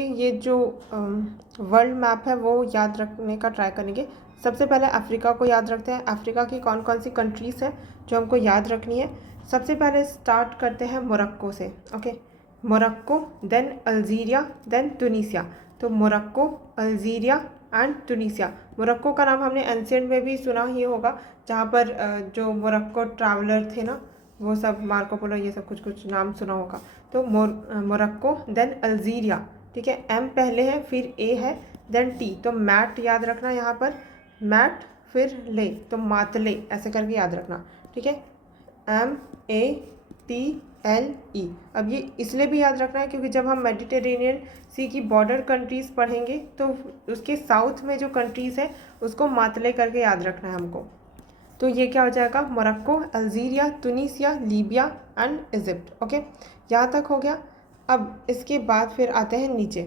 करेंगे, ये जो वर्ल्ड मैप है वो याद रखने का ट्राई करेंगे। सबसे पहले अफ्रीका को याद रखते हैं। अफ्रीका की कौन कौन सी कंट्रीज़ हैं जो हमको याद रखनी है। सबसे पहले स्टार्ट करते हैं मोरक्को से। Okay, Morocco, then Algeria, then Tunisia. तो Morocco, Algeria and Tunisia. Morocco का नाम हमने एंशिएंट में भी सुना ही होगा, जहाँ पर जो मोरक्को ट्रैवलर थे ना, वो सब मार्को पोलो, ये सब कुछ कुछ नाम सुना होगा। तो मोरक्को, देन अल्जीरिया, ठीक है, एम पहले है, फिर ए है, देन टी। तो मैट याद रखना यहाँ पर, मैट, फिर ले, तो मातले ऐसे करके याद रखना, ठीक है, MATLE। अब ये इसलिए भी याद रखना है क्योंकि जब हम मेडिटेरेनियन सी की बॉर्डर कंट्रीज़ पढ़ेंगे तो उसके साउथ में जो कंट्रीज़ है उसको मातले करके याद रखना है हमको। तो ये क्या हो जाएगा, Morocco, Algeria, Tunisia, Libya and Egypt. Okay, यहाँ तक हो गया। अब इसके बाद फिर आते हैं नीचे,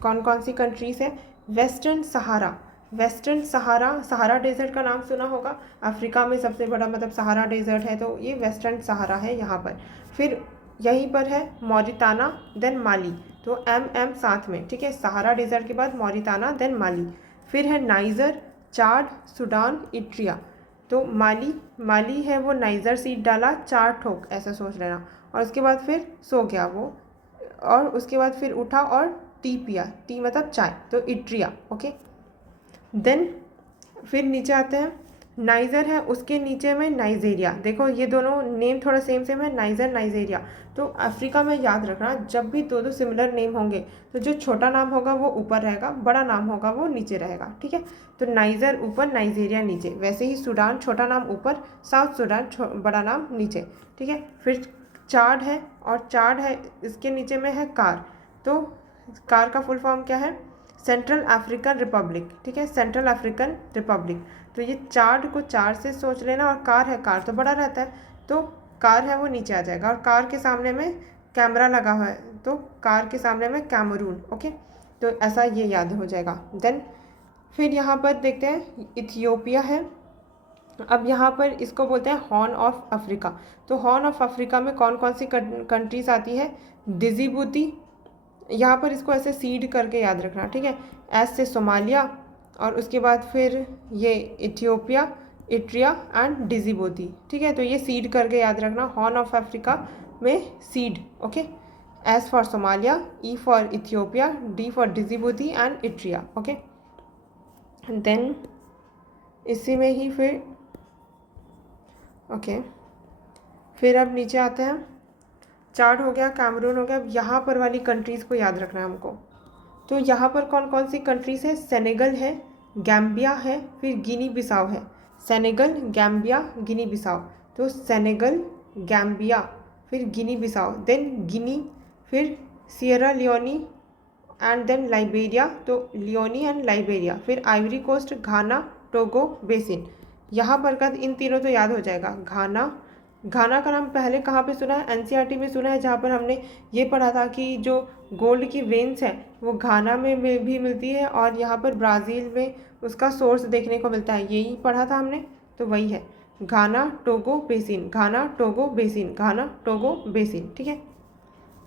कौन कौन सी कंट्रीज़ है। वेस्टर्न सहारा, वेस्टर्न सहारा, सहारा डेजर्ट का नाम सुना होगा। अफ्रीका में सबसे बड़ा मतलब सहारा डेजर्ट है, तो ये वेस्टर्न सहारा है यहाँ पर। फिर यहीं पर है मौरिताना, देन माली। तो MM साथ में, ठीक है, सहारा डेजर्ट के बाद मौरिताना, देन माली। फिर है नाइजर, चाड, सूडान, इट्रिया। तो माली है वो नाइजर सीड डाला 4 ठोक, ऐसा सोच लेना, और उसके बाद फिर सो गया वो, और उसके बाद फिर उठा और टी पिया, टी मतलब चाय, तो इट्रिया। ओके, देन फिर नीचे आते हैं, नाइजर है, उसके नीचे में नाइजेरिया। देखो ये दोनों नेम थोड़ा सेम सेम है, नाइजर, नाइजेरिया। तो अफ्रीका में याद रखना, जब भी दो सिमिलर नेम होंगे तो जो छोटा नाम होगा वो ऊपर रहेगा, बड़ा नाम होगा वो नीचे रहेगा, ठीक है। तो नाइजर ऊपर, नाइजेरिया नीचे। वैसे ही सूडान छोटा नाम ऊपर, साउथ सूडान बड़ा नाम नीचे, ठीक है। फिर चाड है, और चाड है इसके नीचे में है कार। तो कार का फुल फॉर्म क्या है, सेंट्रल अफ्रीकन रिपब्लिक, ठीक है, सेंट्रल अफ्रीकन रिपब्लिक। तो ये चार्ड को 4 से सोच लेना, और कार है, कार तो बड़ा रहता है, तो कार है वो नीचे आ जाएगा, और कार के सामने में कैमरा लगा हुआ है, तो कार के सामने में कैमरून। ओके, तो ऐसा ये याद हो जाएगा। देन फिर यहाँ पर देखते हैं, इथियोपिया है। अब यहाँ पर इसको बोलते हैं हॉर्न ऑफ अफ्रीका। तो हॉर्न ऑफ अफ्रीका में कौन कौन सी कंट्रीज आती है, डिजिबूती, यहाँ पर इसको ऐसे सीड करके याद रखना, ठीक है, एस से सोमालिया, और उसके बाद फिर ये इथियोपिया, इट्रिया एंड डिजिबोती, ठीक है। तो ये सीड करके याद रखना, हॉर्न ऑफ अफ्रीका में seed. Okay, S for Somalia, E for Ethiopia, D for Djibouti and Eritrea. Okay, then इसी में ही फिर ओके, फिर अब नीचे आते हैं, चार्ड हो गया, कैमरून हो गया। अब यहाँ पर वाली कंट्रीज़ को याद रखना है हमको। तो यहाँ पर कौन कौन सी कंट्रीज़ है, सेनेगल है, गैम्बिया है, फिर गिनी बिसाओ है। Senegal, Gambia, Guinea Bissau. तो सेनेगल, गैम्बिया, फिर गिनी बिसाओ, देन गिनी, फिर Sierra Leone and then Liberia. तो लियोनी एंड लाइबेरिया। फिर Ivory Coast, Ghana, Togo, Benin. यहाँ पर का इन तीनों तो याद हो जाएगा। घाना का नाम पहले कहाँ पे सुना है, NCERT में सुना है, जहाँ पर हमने ये पढ़ा था कि जो गोल्ड की वेन्स है वो घाना में भी मिलती है, और यहाँ पर ब्राज़ील में उसका सोर्स देखने को मिलता है, यही पढ़ा था हमने, तो वही है Ghana, Togo, basin, Ghana, Togo, basin, Ghana, Togo, basin, ठीक है।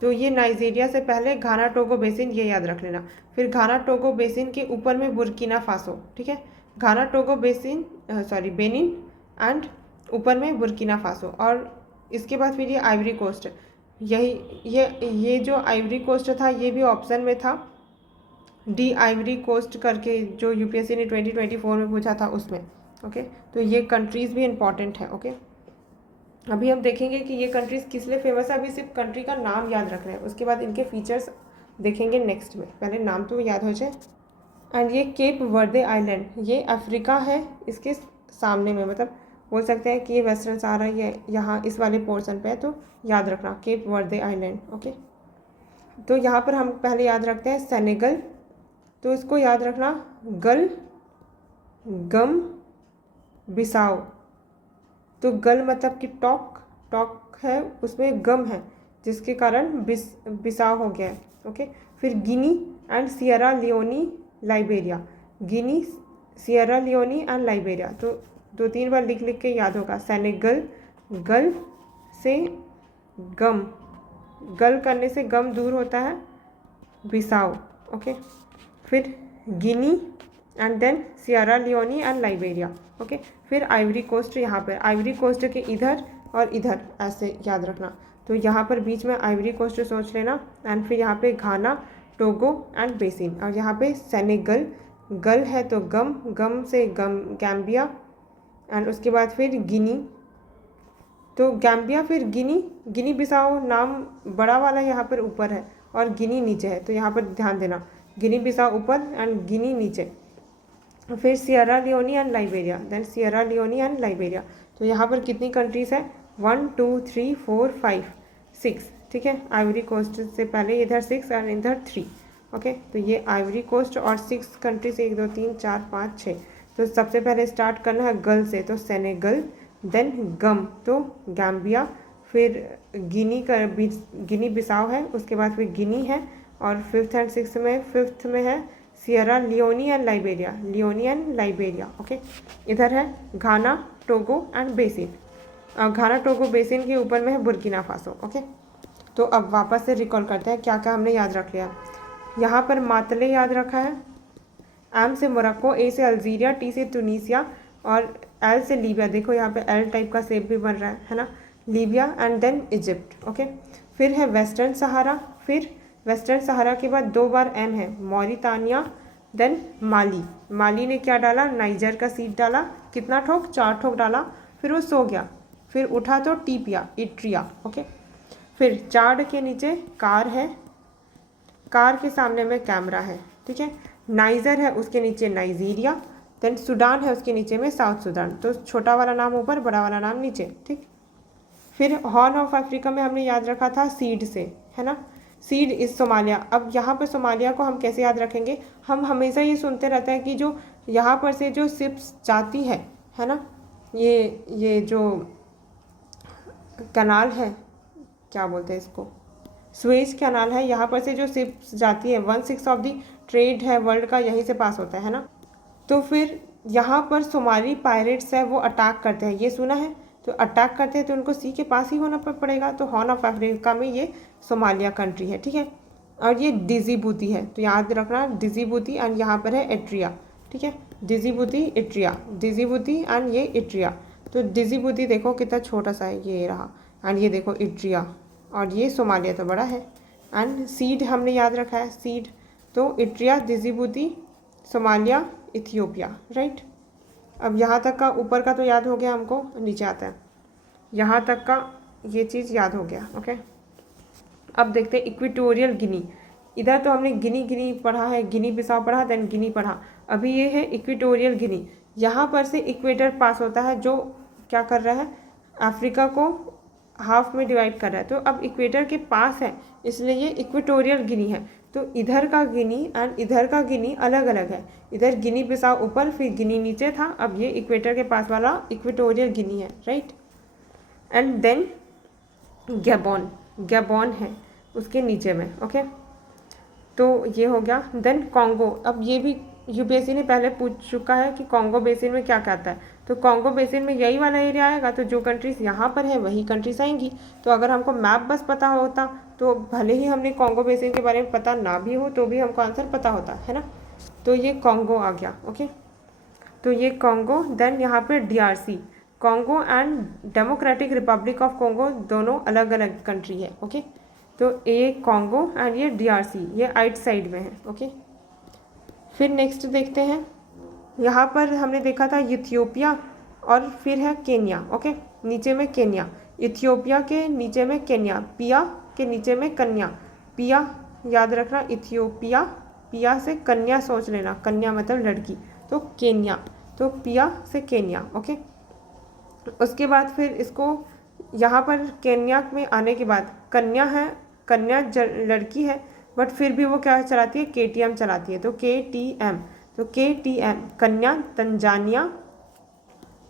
तो ये नाइजीरिया से पहले घाना, टोगो, बेसिन, ये याद रख लेना। फिर घाना, टोगो, बेसिन के ऊपर में बुर्किना फासो, ठीक है, Ghana, Togo, basin, Benin and ऊपर में बुर्किना फासो। और इसके बाद फिर ये आइवरी कोस्ट, ये जो आइवरी कोस्ट था ये भी ऑप्शन में था, डी आइवरी कोस्ट करके, जो UPSC ने 2024 में पूछा था उसमें। ओके, तो ये कंट्रीज़ भी इंपॉर्टेंट है। ओके, अभी हम देखेंगे कि ये कंट्रीज़ किस लिए फेमस है। अभी सिर्फ कंट्री का नाम याद रखना है, उसके बाद इनके फीचर्स देखेंगे नेक्स्ट में, पहले नाम तो याद हो जाए। एंड ये केप वर्दे आइलैंड, ये अफ्रीका है, इसके सामने में, मतलब बोल सकते हैं कि ये वेस्टर्न सहारा ये यहाँ इस वाले पोर्शन पे है, तो याद रखना केप वर्दे आइलैंड। ओके, तो यहाँ पर हम पहले याद रखते हैं सेनेगल। तो इसको याद रखना, गम बिसाओ। तो गल मतलब कि टॉक है, उसमें गम है, जिसके कारण बिसाओ हो गया है। ओके, फिर Guinea and Sierra Leone, Liberia. Guinea, Sierra Leone and Liberia. तो 2-3 बार लिख के याद होगा। सेनेगल, गल से गम, गल करने से गम दूर होता है, बिसाओ, ओके। फिर Guinea and then Sierra Leone and Liberia. Okay. फिर आइवरी कोस्ट, यहाँ पर आइवरी कोस्ट के इधर और इधर ऐसे याद रखना। तो यहाँ पर बीच में आइवरी कोस्ट सोच लेना एंड फिर यहाँ पे घाना, टोगो एंड बेसिन। और यहाँ पे सेनेगल, गल है तो गम, गम से गैम्बिया एंड उसके बाद फिर गिनी, तो गैम्बिया फिर गिनी, गिनी बिसाओ नाम बड़ा वाला यहाँ पर ऊपर है और गिनी नीचे है, तो यहाँ पर ध्यान देना, गिनी बिसाओ ऊपर एंड गिनी नीचे। फिर Sierra Leone and Liberia, then Sierra Leone and Liberia. तो यहाँ पर कितनी कंट्रीज़ है, 1 2 3 4 5 6, ठीक है। आइवरी कोस्ट से पहले इधर 6 एंड इधर 3। ओके। तो ये आइवरी कोस्ट और 6 कंट्रीज, 1 2 3 4 5 6। तो सबसे पहले स्टार्ट करना है गल से, तो सेनेगल, देन गम तो गैम्बिया, फिर गिनी बिसाओ है, उसके बाद फिर गिनी है, और फिफ्थ में है Sierra Leone and Liberia, Leone and Liberia. Okay. इधर है Ghana, Togo and basin. Ghana Togo basin के ऊपर में है बुर्किना फासो। ओके। तो अब वापस से रिकॉल करते हैं क्या क्या हमने याद रख लिया। यहाँ पर मातले याद रखा है, एम से मोरक्को, ए से अल्जीरिया, टी से तुनीसिया और एल से लीबिया। देखो यहाँ पे एल टाइप का शेप भी बन रहा है ना, Libya and then Egypt. Okay. फिर है वेस्टर्न सहारा, फिर वेस्टर्न सहारा के बाद 2 बार एम है, मॉरितानिया, देन माली। माली ने क्या डाला, नाइजर का सीड डाला, कितना ठोक, 4 ठोक डाला, फिर वो सो गया, फिर उठा तो टी पिया, इट्रिया। ओके। फिर चार्ड के नीचे कार है, कार के सामने में कैमरा है, ठीक है। नाइजर है, उसके नीचे नाइजीरिया, देन सूडान है, उसके नीचे में साउथ सूडान। तो छोटा वाला नाम ऊपर, बड़ा वाला नाम नीचे, ठीक। फिर हॉर्न ऑफ अफ्रीका में हमने याद रखा था सीड से, है ना, सीड इज सोमालिया। अब यहाँ पर सोमालिया को हम कैसे याद रखेंगे, हम हमेशा ये सुनते रहते हैं कि जो यहाँ पर से जो शिप्स जाती है ना, ये जो कैनाल है, क्या बोलते हैं इसको, स्वेज कैनाल है, यहाँ पर से जो शिप्स जाती है 1/6 ऑफ दी ट्रेड है वर्ल्ड का, यहीं से पास होता है ना। तो फिर यहाँ पर सोमाली पायरेट्स है, वो अटैक करते हैं, ये सुना है। तो अटैक करते हैं तो उनको सी के पास ही होना पड़ेगा। तो हॉर्न ऑफ अफ्रीका में ये सोमालिया कंट्री है, ठीक है। और ये डिजीबूती है, तो याद रखना डिजीबूती, एंड यहाँ पर है एट्रिया, ठीक है। डिजीबूती, इट्रिया, डिजीबूती एंड ये इट्रिया। तो डिजीबूती देखो कितना छोटा सा है, ये रहा, एंड ये देखो इट्रिया, और ये सोमालिया तो बड़ा है। एंड सीड हमने याद रखा है, सीड तो इट्रिया, डिजीबूती, सोमालिया, इथियोपिया, राइट। अब यहाँ तक का ऊपर का तो याद हो गया हमको, नीचे आता है, यहाँ तक का ये चीज़ याद हो गया। ओके। अब देखते हैं इक्वेटोरियल गिनी। इधर तो हमने गिनी पढ़ा है, गिनी बिसाओ पढ़ा, देन गिनी पढ़ा। अभी ये है इक्वेटोरियल गिनी। यहाँ पर से इक्वेटर पास होता है, जो क्या कर रहा है, अफ्रीका को हाफ में डिवाइड कर रहा है। तो अब इक्वेटर के पास है, इसलिए ये इक्वेटोरियल गिनी है। तो इधर का गिनी एंड इधर का गिनी अलग अलग है। इधर गिनी बिसाओ ऊपर, फिर गिनी नीचे था, अब ये इक्वेटर के पास वाला इक्वेटोरियल गिनी है, right. And then Gabon, Gabon है उसके नीचे में। ओके। तो ये हो गया। Then Congo. अब ये भी यूपीएससी ने पहले पूछ चुका है कि कॉन्गो बेसिन में क्या कहता है। तो कॉन्गो बेसिन में यही वाला एरिया आएगा, तो जो कंट्रीज़ यहाँ पर है वही कंट्रीज आएंगी। तो अगर हमको मैप बस पता होता, तो भले ही हमने कॉन्गो बेसिन के बारे में पता ना भी हो, तो भी हमको आंसर पता होता है ना। तो ये कॉन्गो आ गया। ओके। तो ये कॉन्गो, देन यहाँ पे DRC, Congo and democratic Republic of Congo, दोनों अलग अलग कंट्री है। ओके। तो ये कॉन्गो एंड ये डीआरसी, ये राइट साइड में है। ओके। फिर नेक्स्ट देखते हैं, यहाँ पर हमने देखा था इथियोपिया और फिर है केन्या। ओके। नीचे में केन्या, इथियोपिया के नीचे में केन्या, पिया के नीचे में कन्या, पिया याद रखना, इथियोपिया, पिया से कन्या सोच लेना, कन्या मतलब लड़की, तो केन्या, तो पिया से केन्या। ओके। उसके बाद फिर इसको यहाँ पर केन्या में आने के बाद कन्या है, कन्या लड़की है, बट फिर भी वो क्या चलाती है, केटीएम चलाती है, तो केटीएम, तो केटीएम कन्या तंजानिया।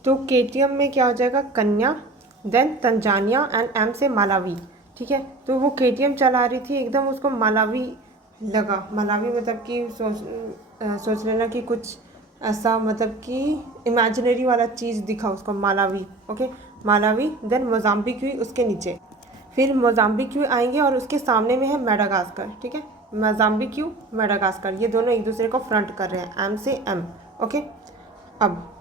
तो केटीएम में क्या हो जाएगा, कन्या, देन तंजानिया एंड एम से मालावी, ठीक है। तो वो केटीएम चला रही थी, एकदम उसको मालावी लगा, मालावी मतलब कि सोच लेना कि कुछ ऐसा, मतलब कि इमेजिनरी वाला चीज़ दिखा उसको, Malawi. Okay. Malawi, then Mozambique हुई उसके नीचे, फिर मोजाम्बिक हुई आएंगे और उसके सामने में है मेडागास्कर, ठीक है। मोजाम्बिक्यू, मेडागास्कर, ये दोनों एक दूसरे को फ्रंट कर रहे हैं, एम से एम। ओके, अब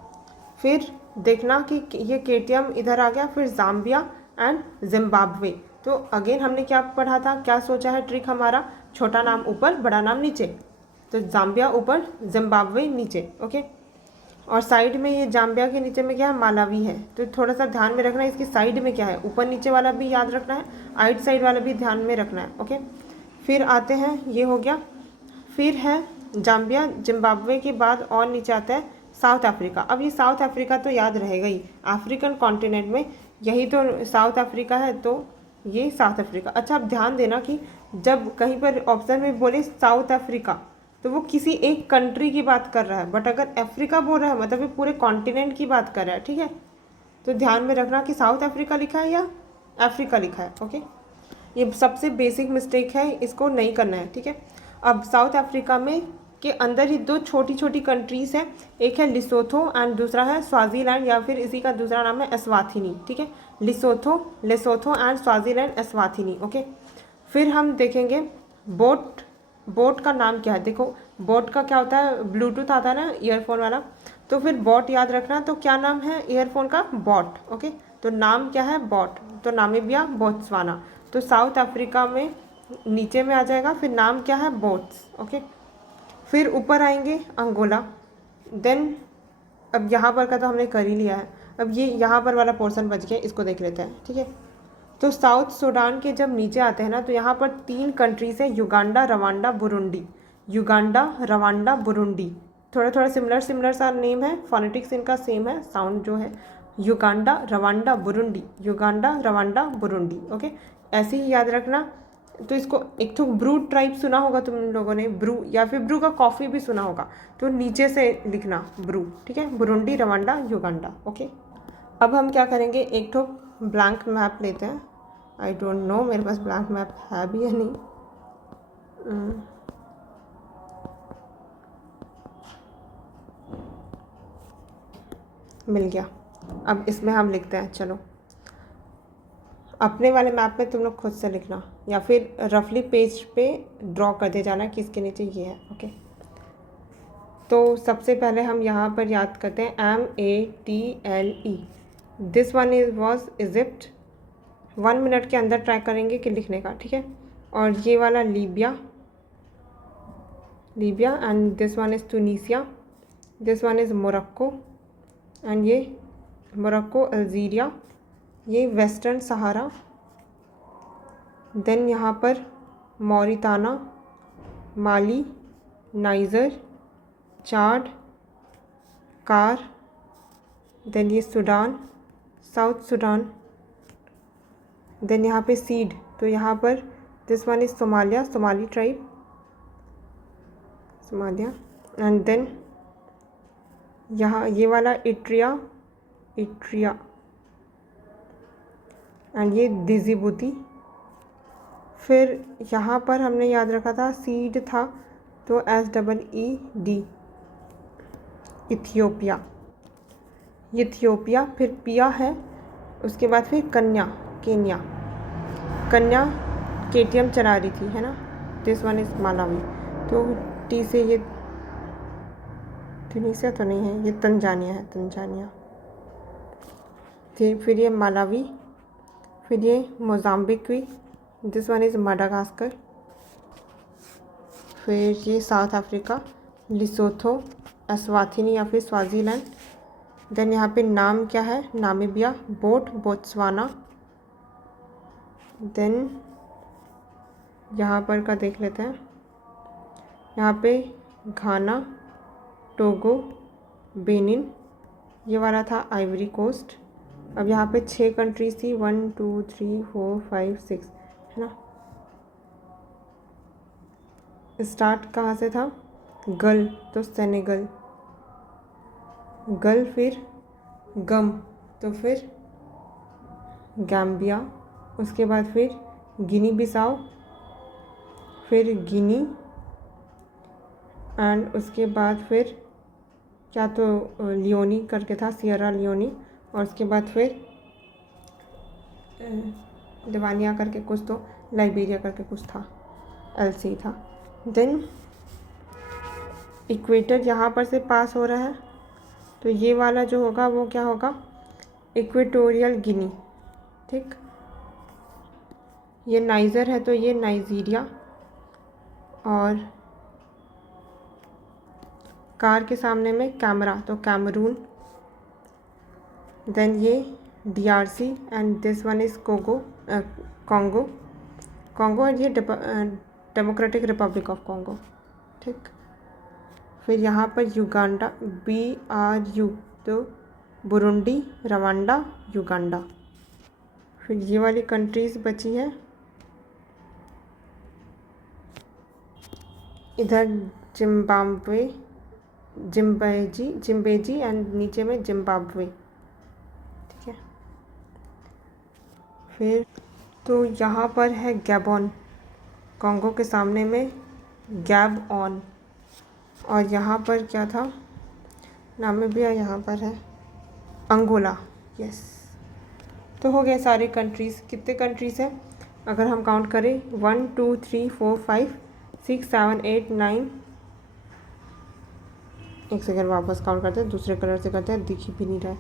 फिर देखना कि ये केटीएम इधर आ गया, फिर जाम्बिया एंड जिम्बाब्वे। तो अगेन हमने क्या पढ़ा था, क्या सोचा है ट्रिक हमारा, छोटा नाम ऊपर बड़ा नाम नीचे। तो जाम्बिया ऊपर, जिम्बाब्वे नीचे। ओके, और साइड में ये जाम्बिया के नीचे में क्या है, मालावी है। तो थोड़ा सा ध्यान में रखना है इसकी साइड में क्या है, ऊपर नीचे वाला भी याद रखना है, आइट साइड वाला भी ध्यान में रखना है। ओके, फिर आते हैं, ये हो गया, फिर है जाम्बिया, जिम्बाब्वे के बाद और नीचे आता है साउथ अफ्रीका। अब ये साउथ अफ्रीका तो याद रहेगा ही, अफ्रीकन कॉन्टिनेंट में यही तो साउथ अफ्रीका है, तो ये साउथ अफ्रीका। अच्छा, अब ध्यान देना कि जब कहीं पर ऑप्शन में बोले साउथ अफ्रीका तो वो किसी एक कंट्री की बात कर रहा है, बट अगर अफ्रीका बोल रहा है मतलब ये पूरे कॉन्टिनेंट की बात कर रहा है। ठीक है, तो ध्यान में रखना कि साउथ अफ्रीका लिखा है या अफ्रीका लिखा है। ओके, ये सबसे बेसिक मिस्टेक है, इसको नहीं करना है। ठीक है, अब साउथ अफ्रीका में के अंदर ही दो छोटी छोटी कंट्रीज़ हैं, एक है लिसोथो एंड दूसरा है स्वाजीलैंड, या फिर इसी का दूसरा नाम है एस्वाथिनी। ठीक है, लेसोथो एंड स्वाजीलैंड, एस्वाथिनी। ओके, फिर हम देखेंगे बोट का नाम क्या है। देखो बोट का क्या होता है, ब्लूटूथ आता है ना ईयरफोन वाला, तो फिर बॉट याद रखना। तो क्या नाम है ईयरफोन का, बॉट। ओके, तो नाम क्या है, बॉट। तो नामीबिया, बोत्सवाना। तो साउथ अफ्रीका में नीचे में आ जाएगा, फिर नाम क्या है, बोट्स। ओके, फिर ऊपर आएंगे अंगोला, देन अब यहाँ पर का तो हमने कर ही लिया है, अब ये यहाँ पर वाला पोर्शन बच गया, इसको देख लेते हैं। ठीक है, तो साउथ सूडान के जब नीचे आते हैं ना, तो यहाँ पर 3 कंट्रीज है, Uganda, Rwanda, Burundi. Uganda, Rwanda, Burundi, थोड़ा थोड़ा सिमिलर सा नेम है, फोनेटिक्स इनका सेम है, साउंड जो है Uganda, Rwanda, Burundi, Uganda, Rwanda, Burundi. Okay, ऐसे ही याद रखना। तो इसको एक तो ब्रू ट्राइब सुना होगा तुम लोगों ने, ब्रू, या फिर ब्रू का कॉफ़ी भी सुना होगा, तो नीचे से लिखना ब्रू। ठीक है, बुरुंडी, रवांडा, युगांडा। ओके, अब हम क्या करेंगे, एक तो ब्लैंक मैप लेते हैं। आई डोंट नो मेरे पास ब्लैंक मैप है भी या नहीं। मिल गया। अब इसमें हम लिखते हैं, चलो अपने वाले मैप में तुम लोग खुद से लिखना, या फिर रफली पेज पे ड्रॉ कर दे जाना कि इसके नीचे ये है। ओके, तो सबसे पहले हम यहाँ पर याद करते हैं MATLE, this one was Egypt. 1 minute के अंदर ट्राई करेंगे कि लिखने का। ठीक है, और ये वाला Libya, and this one is Tunisia, this one is Morocco, and ये मोरक्को, अल्जीरिया, ये वेस्टर्न सहारा। देन यहाँ पर Mauritania, Mali, Niger, Chad, CAR, then ये सूडान, साउथ सूडान। देन यहाँ पे सीड, तो यहाँ पर this one is Somalia, Somali tribe, Somalia. And then यहाँ ये वाला इट्रिया, एंड ये डिजिबुती। फिर यहाँ पर हमने याद रखा था सीड था, तो SEED, इथियोपिया, फिर पिया है, उसके बाद फिर केन्या, KTM चला रही थी, है ना। दिस वन इज़ मालावी, तो टी से ये ट्यूनीसिया तो नहीं है, ये तंजानिया है, तंजानिया। फिर ये मालावी, फिर ये मोजाम्बिक्वी, दिस वन इज़ मेडागास्कर, फिर ये साउथ अफ्रीका, लिसोथो, एस्वाथिनी या फिर स्वाजीलैंड। देन यहाँ पे नाम क्या है, नामीबिया, बोत्सवाना। देन यहाँ पर का देख लेते हैं, यहाँ पे घाना, टोगो, बेनिन, ये वाला था आइवरी कोस्ट। अब यहाँ पे 6 कंट्रीज थी, 1 2 3 4 5 6, है ना। स्टार्ट कहाँ से था, गल, तो सेनेगल, गल, फिर गम, तो फिर गैम्बिया, उसके बाद फिर गिनी बिसाओ, फिर गिनी, एंड उसके बाद फिर क्या तो लियोनी करके था, सियरा लियोनी, और उसके बाद फिर दिवानिया करके कुछ, तो लाइबेरिया करके कुछ था, LC था। देन इक्वेटर यहाँ पर से पास हो रहा है, तो ये वाला जो होगा वो क्या होगा, इक्वेटोरियल गिनी। ठीक, ये नाइजर है तो ये नाइजीरिया, और कार के सामने में कैमरा तो कैमरून। देन ये DRC and this one is Congo और ये डेमोक्रेटिक रिपब्लिक ऑफ कॉन्गो। ठीक, फिर यहाँ पर युगांडा BRU तो बुरुंडी, रवांडा, युगांडा। फिर ये वाली कंट्रीज़ बची है, इधर जिम्बेजी एंड नीचे में जिम्बाब्वे। ठीक है, फिर तो यहाँ पर है गैबोन, कॉन्गो के सामने में गैबऑन, और यहाँ पर क्या था, नामीबिया यहाँ पर है, अंगोला। यस, तो हो गए सारे कंट्रीज़। कितने कंट्रीज़ हैं अगर हम काउंट करें, 1 2 3 4 5 6 7 8 9। एक सेकंड वापस काउंट करते हैं, दूसरे कलर से करते हैं, दिख भी नहीं रहा है।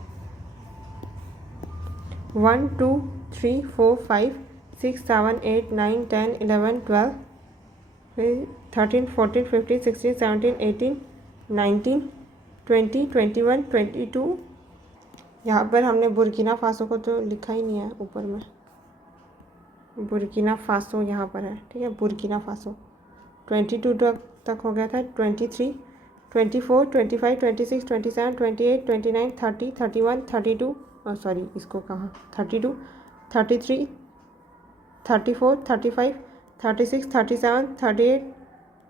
1 2 3 4 5 6 7 8 9 10 11 12 फिर 13 14 15 16 17 18 19 20 21 22। यहाँ पर हमने बुर्किना फासो को तो लिखा ही नहीं है ऊपर में, बुर्किना फासो यहाँ पर है। ठीक है, बुर्किना फासो 22 तक हो गया था, 23 24 25 26 27 28 29 30 31 32, सॉरी इसको कहाँ, 32 33 34 35 36 37 38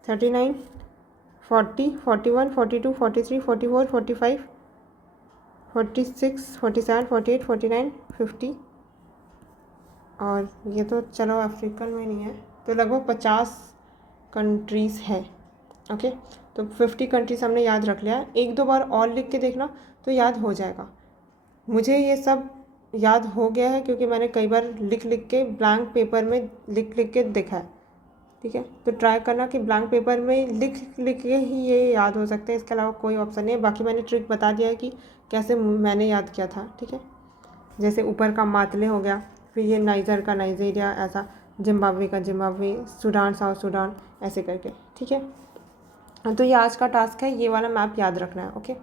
39 40 41 42 43 44 45 46 47 48 49 50। और ये तो चलो अफ्रीकन में नहीं है, तो लगभग 50 कंट्रीज़ है। ओके, तो 50 कंट्रीज़ हमने याद रख लिया। एक दो बार और लिख के देखना तो याद हो जाएगा। मुझे ये सब याद हो गया है क्योंकि मैंने कई बार लिख के ब्लैंक पेपर में लिख के देखा है। ठीक है, तो ट्राई करना कि ब्लैंक पेपर में लिख के ही ये याद हो सकते हैं, इसके अलावा कोई ऑप्शन नहीं है। बाकी मैंने ट्रिक बता दिया है कि कैसे मैंने याद किया था। ठीक है, जैसे ऊपर का मातले हो गया, फिर ये नाइजर का नाइजीरिया, ऐसा जिम्बाब्वे का जिम्बाब्वे, सूडान साउथ सूडान, ऐसे करके। ठीक है, तो ये आज का टास्क है, ये वाला मैप याद रखना है। ओके।